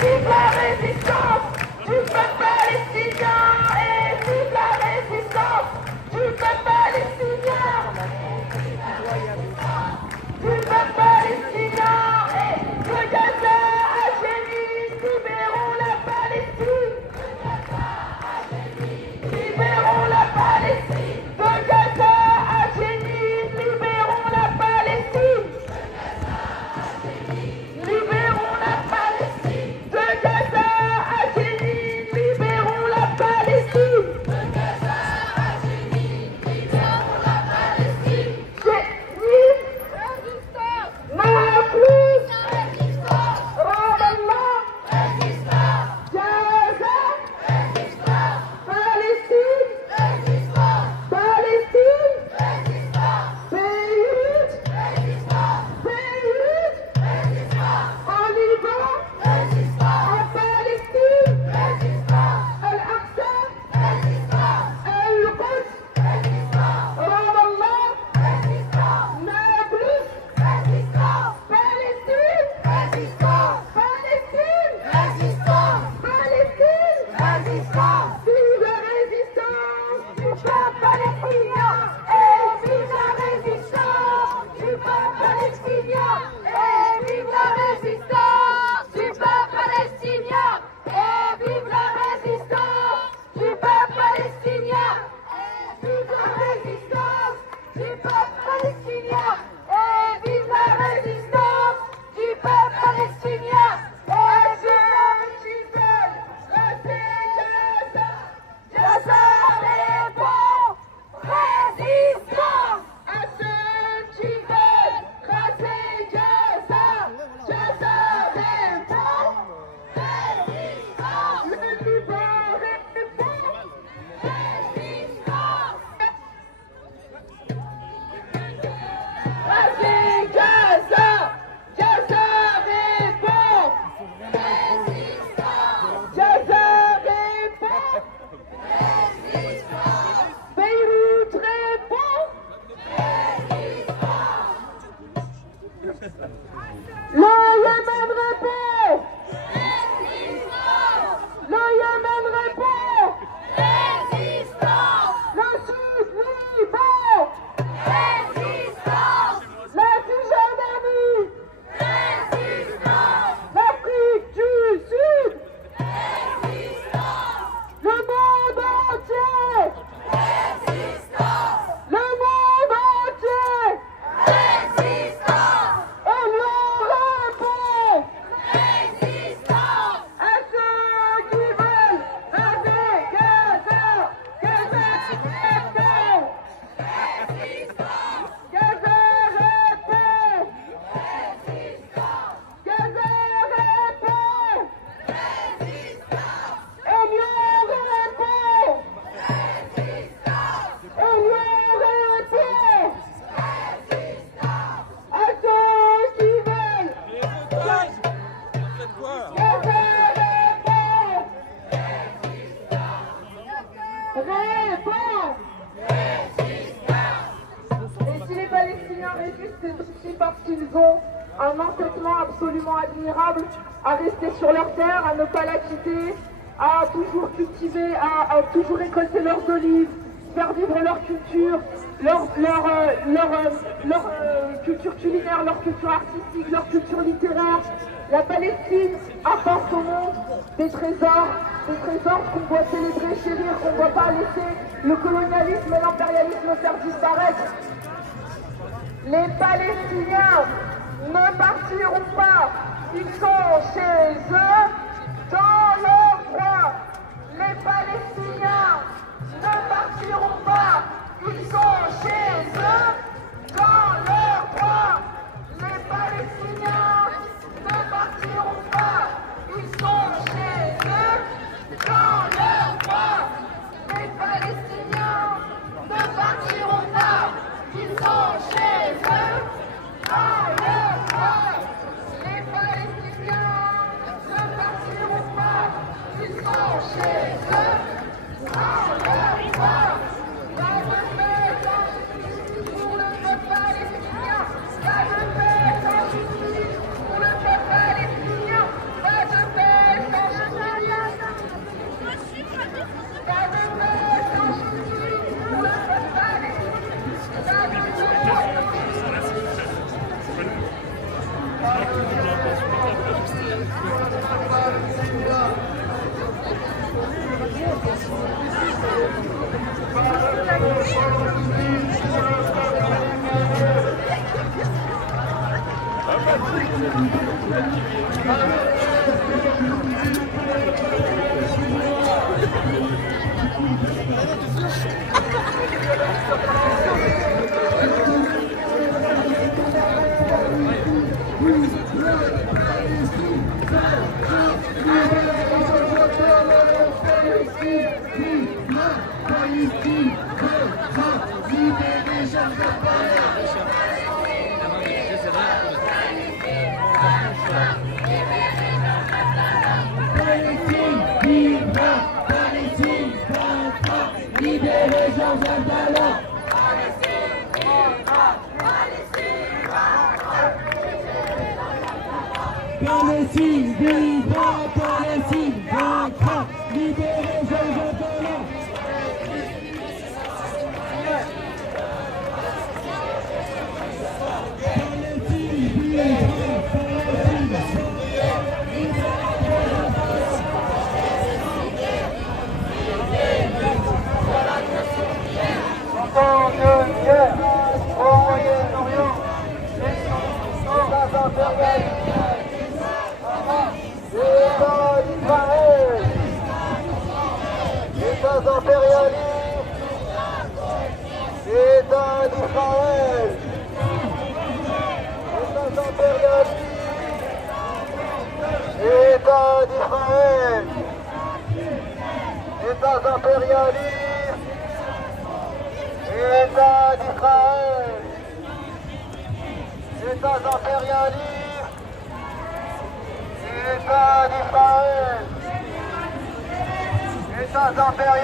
vive la résistance du peuple palestinien et vive la résistance du peuple palestinien. Du peuple palestinien et de Gaza à Jénine, libérons la Palestine. Libérons la Palestine. De Gaza à Jénine, libérons la Palestine. Libérons la Palestine. De Gaza à Jénine, libérons la Palestine. De Gaza à Jénine, libérons la Palestine. Jénine, résistance. Naples, résistance. Ramallah, résistance. Gaza, résistance. Palestine, résistance. Palestine, résistance. Beyrouth, résistance. Beyrouth, résistance. En Liban, résistance. En Palestine, résistance. Al-Aqsa, résistance. Al-Quds, résistance. Ramallah, résistance. Naples, résistance. Palestine, résistance. Palestine, résistance. Palestine, résistance. Vive la résistance du peuple palestinien et vive la résistance du peuple palestinien et vive la résistance du peuple palestinien et vive la résistance du peuple palestinien et vive la résistance du peuple palestinien et vive la résistance du peuple palestinien et vive Gaza. Gaza répond, résistance à ceux qui veulent raser Gaza. Gaza répond, résistance. Le Liban répond, résistance. Raser Gaza. Gaza répond, résistance. Gaza répond, résistance. Beyrouth répond, résistance. Le Yémen répond, résistance. Le Yémen répond, résistance. Le Sud-Liban, résistance. La Cisjordanie, résistance. L'Afrique du Sud, résistance. Le monde entier, résistance. Le monde entier, résistance. Et l'on répond, résistance. À ceux qui veulent raser Gaza. Gaza répond, résistance. Gaza répond, résistance. Gaza répond, résistance. Et l'on répond, résistance. Et l'on répond, résistance. À ceux qui veulent Gaza répond, résistance. Et si les Palestiniens résistent, c'est aussi parce qu'ils ont un entêtement absolument admirable à rester sur leur terre, à ne pas la quitter, à toujours cultiver, à toujours récolter leurs olives, faire vivre leur culture, leur culture culinaire, leur culture artistique, leur culture littéraire. La Palestine apporte au monde des trésors qu'on doit célébrer, chérir, qu'on ne doit pas laisser le colonialisme et l'impérialisme faire disparaître. Les Palestiniens ne partiront pas, ils sont chez eux dans leurs droits. Les Palestiniens ne partiront pas, ils sont chez eux dans leurs droits. Les Palestiniens ne partiront pas, ils sont chez eux dans leurs droits. Les Palestiniens ne partiront pas, ils sont chez eux dans leurs droits. Les Palestiniens ne partiront pas, ils sont chez eux dans leurs droits. Libérez Georges Abdallah. Palestine vivra, Palestine vaincra. Libérez Georges Abdallah. Palestine vivra, Palestine En de guerre au Moyen-Orient, l'État impérial, l'État d'Israël, l'État impérialiste, l'État d'Israël, l'État impérialiste, l'État d'Israël, l'État impérialiste, État d'Israël, États impérialistes, État d'Israël, États impérialistes.